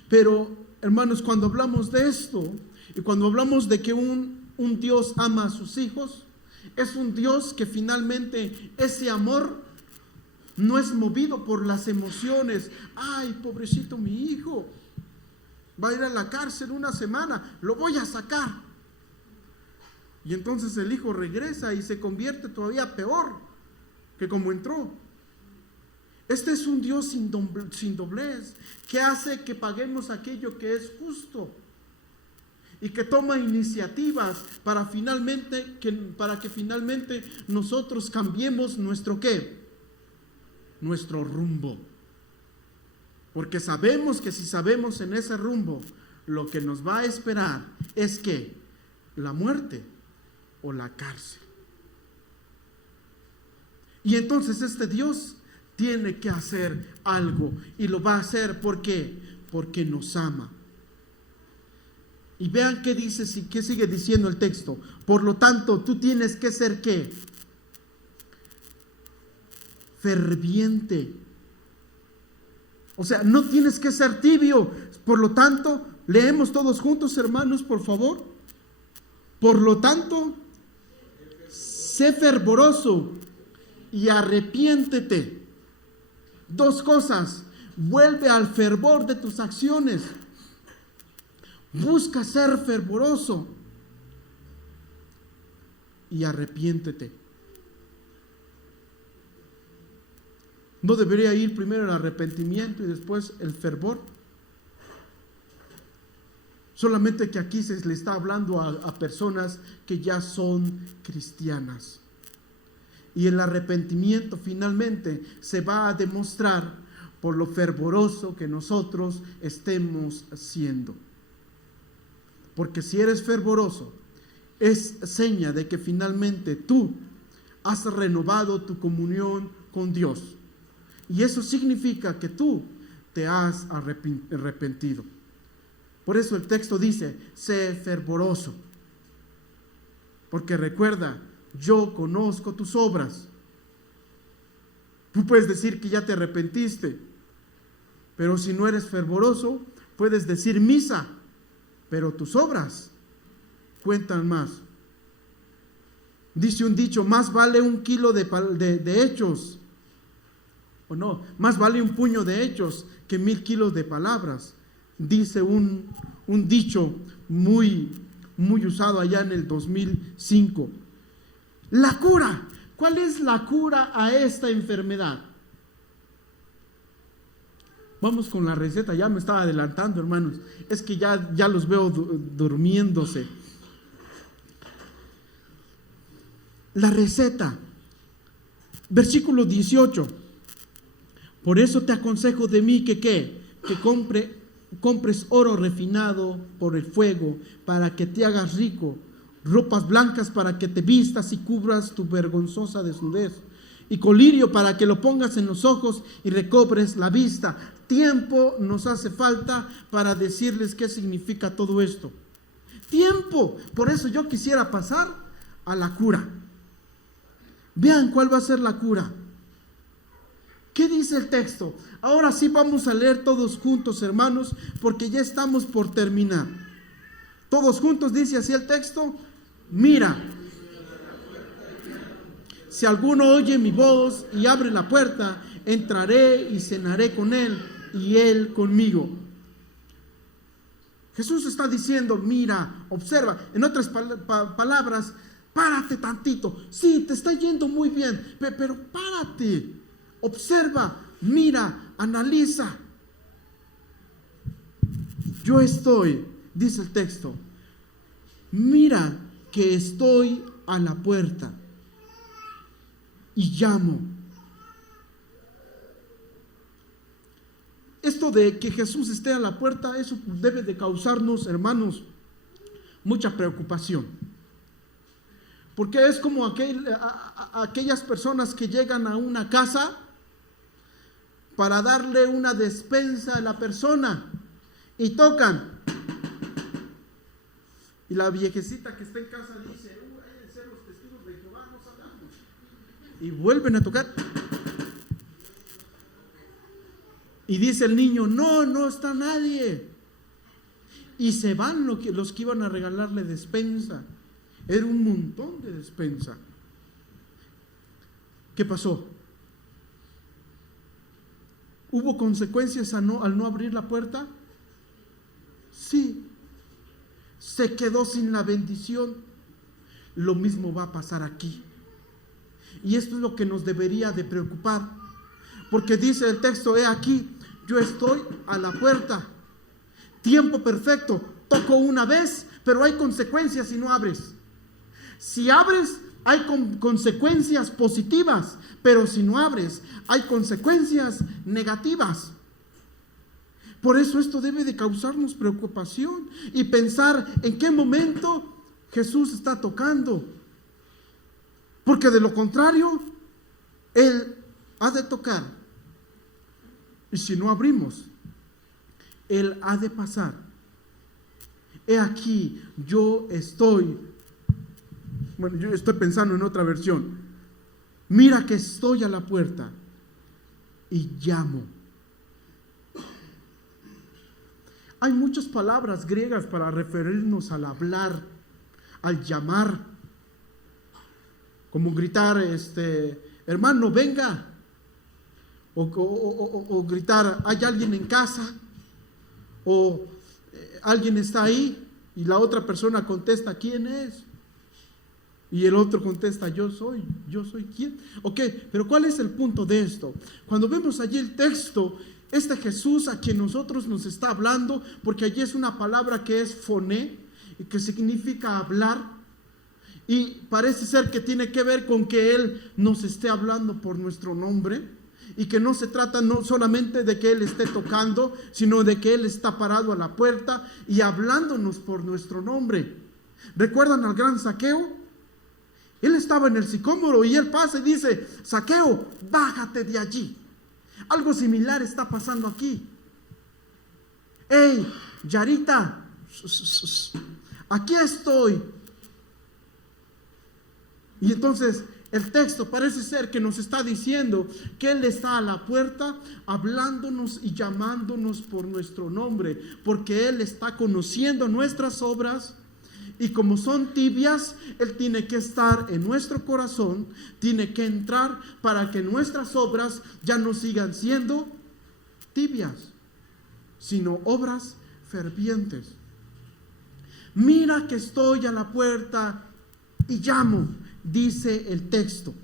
Pero, hermanos, cuando hablamos de esto, y cuando hablamos de que un Dios ama a sus hijos, es un Dios que finalmente ese amor no es movido por las emociones. Ay, pobrecito mi hijo, va a ir a la cárcel una semana, lo voy a sacar. Y entonces el hijo regresa y se convierte todavía peor que como entró. Este es un Dios sin doblez, que hace que paguemos aquello que es justo y que toma iniciativas para que finalmente nosotros cambiemos nuestro ¿qué? Nuestro rumbo. Porque sabemos que si sabemos en ese rumbo, lo que nos va a esperar es que la muerte o la cárcel. Y entonces este Dios tiene que hacer algo y lo va a hacer. ¿Por qué? Porque nos ama. Y vean qué dice, qué sigue diciendo el texto. Por lo tanto, tú tienes que ser ¿qué? Ferviente. O sea, no tienes que ser tibio. Por lo tanto, leemos todos juntos, hermanos, por favor. Por lo tanto, sé fervoroso y arrepiéntete. Dos cosas. Vuelve al fervor de tus acciones. Busca ser fervoroso y arrepiéntete. ¿No debería ir primero el arrepentimiento y después el fervor? Solamente que aquí se le está hablando a personas que ya son cristianas. Y el arrepentimiento finalmente se va a demostrar por lo fervoroso que nosotros estemos siendo. Porque si eres fervoroso, es seña de que finalmente tú has renovado tu comunión con Dios. Y eso significa que tú te has arrepentido. Por eso el texto dice, sé fervoroso. Porque recuerda, yo conozco tus obras. Tú puedes decir que ya te arrepentiste, pero si no eres fervoroso, puedes decir misa, pero tus obras cuentan más. Dice un dicho, más vale un kilo de hechos, o no, más vale un puño de hechos que 1000 kilos de palabras. Dice un dicho muy usado allá en el 2005. La cura. ¿Cuál es la cura a esta enfermedad? Vamos con la receta. Ya me estaba adelantando, hermanos. Es que ya los veo durmiéndose. La receta. Versículo 18. Por eso te aconsejo de mí que compres oro refinado por el fuego para que te hagas rico, ropas blancas para que te vistas y cubras tu vergonzosa desnudez, y colirio para que lo pongas en los ojos y recobres la vista. Tiempo nos hace falta para decirles qué significa todo esto. Tiempo. Por eso yo quisiera pasar a la cura. Vean cuál va a ser la cura. ¿Qué dice el texto? Ahora sí vamos a leer todos juntos, hermanos, porque ya estamos por terminar. Todos juntos dice así el texto. Mira, si alguno oye mi voz y abre la puerta, entraré y cenaré con él y él conmigo. Jesús está diciendo, mira, observa. En otras palabras, párate tantito. Sí, te está yendo muy bien, pero párate. Observa, mira, analiza. Yo estoy, dice el texto, mira que estoy a la puerta y llamo. Esto de que Jesús esté a la puerta, eso debe de causarnos, hermanos, mucha preocupación. Porque es como aquellas personas que llegan a una casa para darle una despensa a la persona y tocan. Y la viejecita que está en casa dice, vayan a ser los testigos de Jehová, no salgamos. Y vuelven a tocar. Y dice el niño, no está nadie. Y se van los que iban a regalarle despensa. Era un montón de despensa. ¿Qué pasó? ¿Hubo consecuencias al no abrir la puerta? Sí. Se quedó sin la bendición. Lo mismo va a pasar aquí. Y esto es lo que nos debería de preocupar. Porque dice el texto, he aquí, yo estoy a la puerta. Tiempo perfecto. Toco una vez, pero hay consecuencias si no abres. Si abres, hay consecuencias positivas, pero si no abres, hay consecuencias negativas. Por eso esto debe de causarnos preocupación y pensar en qué momento Jesús está tocando. Porque de lo contrario, Él ha de tocar. Y si no abrimos, Él ha de pasar. He aquí, yo estoy pensando en otra versión. Mira que estoy a la puerta y llamo. Hay muchas palabras griegas para referirnos al hablar, al llamar, como gritar, hermano, venga, o gritar, hay alguien en casa, o alguien está ahí, y la otra persona contesta, ¿quién es? Y el otro contesta, yo soy quién. Ok, pero ¿cuál es el punto de esto? Cuando vemos allí el texto, Este Jesús a quien nosotros nos está hablando, porque allí es una palabra que es foné y que significa hablar, y parece ser que tiene que ver con que Él nos esté hablando por nuestro nombre, y que no se trata no solamente de que Él esté tocando, sino de que Él está parado a la puerta y hablándonos por nuestro nombre. ¿Recuerdan al gran Zaqueo? Él estaba en el sicómoro y Él pasa y dice: Zaqueo, bájate de allí. Algo similar está pasando aquí. Hey, Yarita, aquí estoy. Y entonces el texto parece ser que nos está diciendo que Él está a la puerta hablándonos y llamándonos por nuestro nombre, porque Él está conociendo nuestras obras, y como son tibias, Él tiene que estar en nuestro corazón, tiene que entrar para que nuestras obras ya no sigan siendo tibias, sino obras fervientes. Mira que estoy a la puerta y llamo, dice el texto.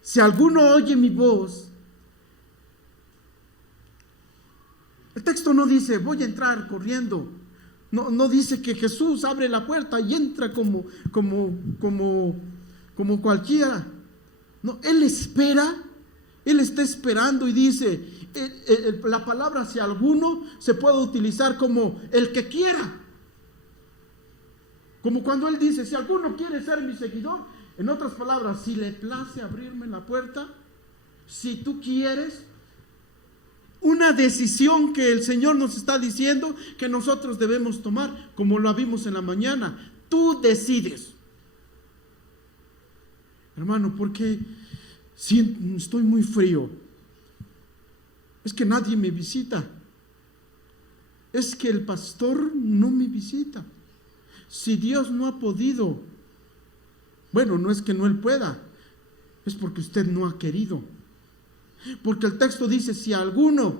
Si alguno oye mi voz, el texto no dice voy a entrar corriendo. No dice que Jesús abre la puerta y entra como cualquiera. No, Él espera, Él está esperando y dice, la palabra si alguno se puede utilizar como el que quiera. Como cuando Él dice, si alguno quiere ser mi seguidor, en otras palabras, si le place abrirme la puerta, si tú quieres. Una decisión que el Señor nos está diciendo que nosotros debemos tomar, como lo vimos en la mañana. Tú decides. Hermano, porque estoy muy frío. Es que nadie me visita. Es que el pastor no me visita. Si Dios no ha podido, bueno, no es que no Él pueda, es porque usted no ha querido. Porque el texto dice, si alguno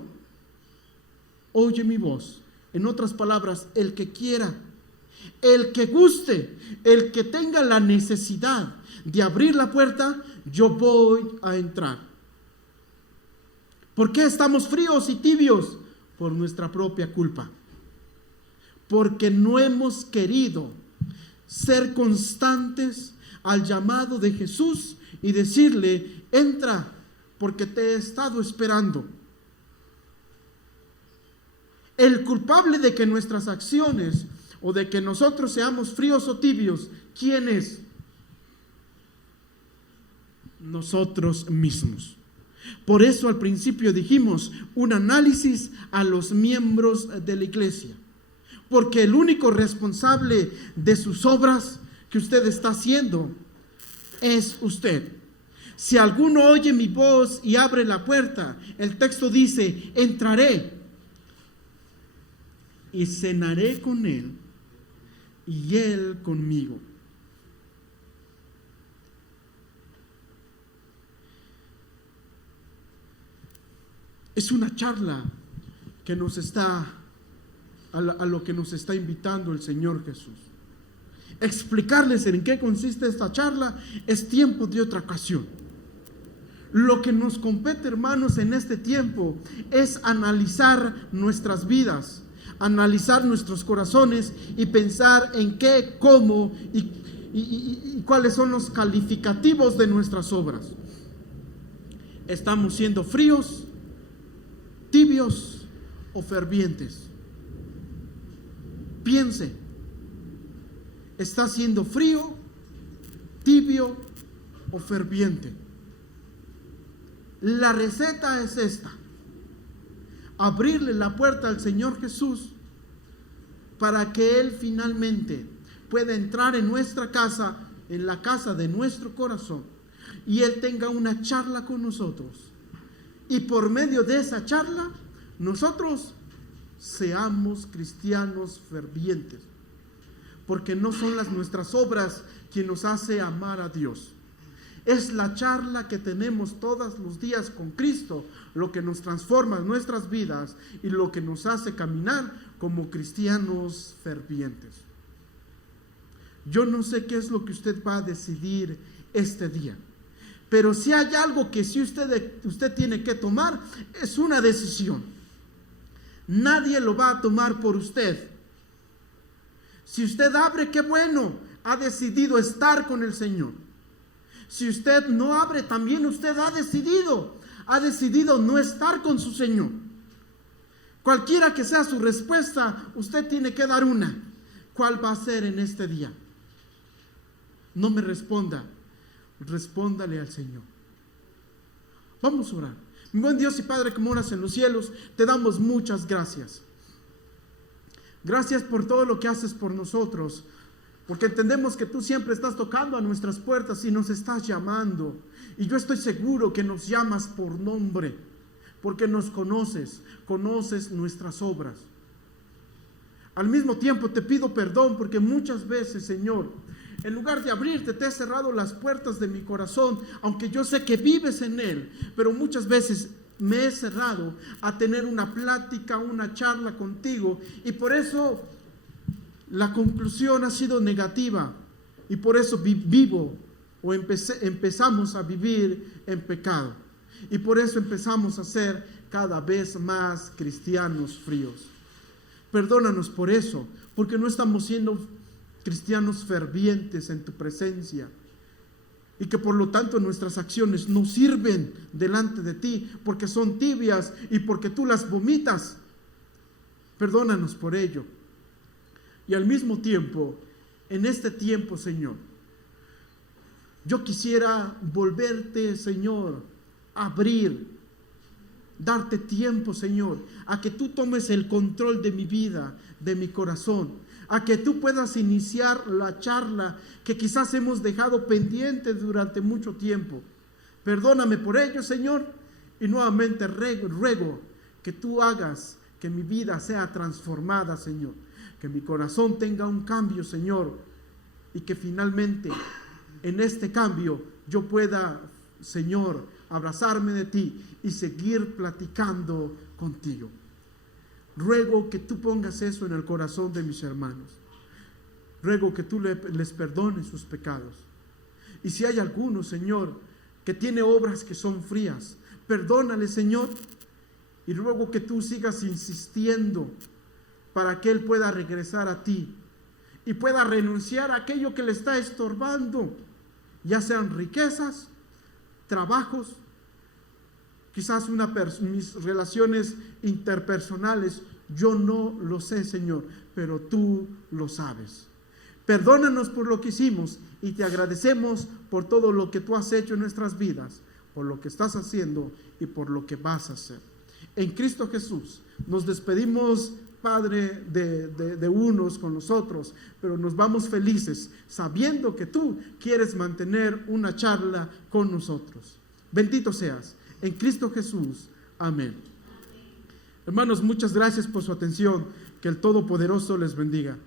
oye mi voz, en otras palabras, el que quiera, el que guste, el que tenga la necesidad de abrir la puerta, yo voy a entrar. ¿Por qué estamos fríos y tibios? Por nuestra propia culpa. Porque no hemos querido ser constantes al llamado de Jesús y decirle, entra, porque te he estado esperando. El culpable de que nuestras acciones o de que nosotros seamos fríos o tibios, ¿quién es? Nosotros mismos. Por eso al principio dijimos un análisis a los miembros de la iglesia, porque el único responsable de sus obras que usted está haciendo es usted. Si alguno oye mi voz y abre la puerta, el texto dice, entraré y cenaré con él y él conmigo. Es una charla que nos está, a lo que nos está invitando el Señor Jesús. Explicarles en qué consiste esta charla es tiempo de otra ocasión. Lo que nos compete, hermanos, en este tiempo es analizar nuestras vidas, analizar nuestros corazones y pensar en qué, cómo y cuáles son los calificativos de nuestras obras. ¿Estamos siendo fríos, tibios o fervientes? Piense, ¿está siendo frío, tibio o ferviente? La receta es esta: abrirle la puerta al Señor Jesús para que Él finalmente pueda entrar en nuestra casa, en la casa de nuestro corazón, y Él tenga una charla con nosotros, y por medio de esa charla nosotros seamos cristianos fervientes, porque no son nuestras obras quien nos hace amar a Dios. Es la charla que tenemos todos los días con Cristo lo que nos transforma en nuestras vidas y lo que nos hace caminar como cristianos fervientes. Yo no sé qué es lo que usted va a decidir este día, Pero si hay algo que si usted tiene que tomar, es una decisión. Nadie lo va a tomar por usted. Si usted abre, qué bueno, ha decidido estar con el Señor. Si usted no abre, también usted ha decidido no estar con su Señor. Cualquiera que sea su respuesta, usted tiene que dar una. ¿Cuál va a ser en este día? No me responda, respóndale al Señor. Vamos a orar. Mi buen Dios y Padre que moras en los cielos, te damos muchas gracias. Gracias por todo lo que haces por nosotros, porque entendemos que tú siempre estás tocando a nuestras puertas y nos estás llamando. Y yo estoy seguro que nos llamas por nombre, porque nos conoces nuestras obras. Al mismo tiempo te pido perdón porque muchas veces, Señor, en lugar de abrirte, te he cerrado las puertas de mi corazón, aunque yo sé que vives en él, pero muchas veces me he cerrado a tener una plática, una charla contigo, y por eso la conclusión ha sido negativa, y por eso empezamos a vivir en pecado, y por eso empezamos a ser cada vez más cristianos fríos. Perdónanos por eso, porque no estamos siendo cristianos fervientes en tu presencia, y que por lo tanto nuestras acciones no sirven delante de ti, porque son tibias y porque tú las vomitas. Perdónanos por ello. Y al mismo tiempo, en este tiempo, Señor, yo quisiera volverte, Señor, a abrir, darte tiempo, Señor, a que tú tomes el control de mi vida, de mi corazón, a que tú puedas iniciar la charla que quizás hemos dejado pendiente durante mucho tiempo. Perdóname por ello, Señor, y nuevamente ruego que tú hagas que mi vida sea transformada, Señor, que mi corazón tenga un cambio, Señor, y que finalmente en este cambio yo pueda, Señor, abrazarme de ti y seguir platicando contigo. Ruego que tú pongas eso en el corazón de mis hermanos. Ruego que tú les perdones sus pecados. Y si hay alguno, Señor, que tiene obras que son frías, perdónale, Señor. Y ruego que tú sigas insistiendo para que él pueda regresar a ti y pueda renunciar a aquello que le está estorbando, ya sean riquezas, trabajos, quizás mis relaciones interpersonales. Yo no lo sé, Señor, pero tú lo sabes. Perdónanos por lo que hicimos y te agradecemos por todo lo que tú has hecho en nuestras vidas, por lo que estás haciendo y por lo que vas a hacer. En Cristo Jesús nos despedimos, Padre, de unos con los otros, pero nos vamos felices sabiendo que tú quieres mantener una charla con nosotros. Bendito seas. En Cristo Jesús. Amén. Hermanos, muchas gracias por su atención. Que el Todopoderoso les bendiga.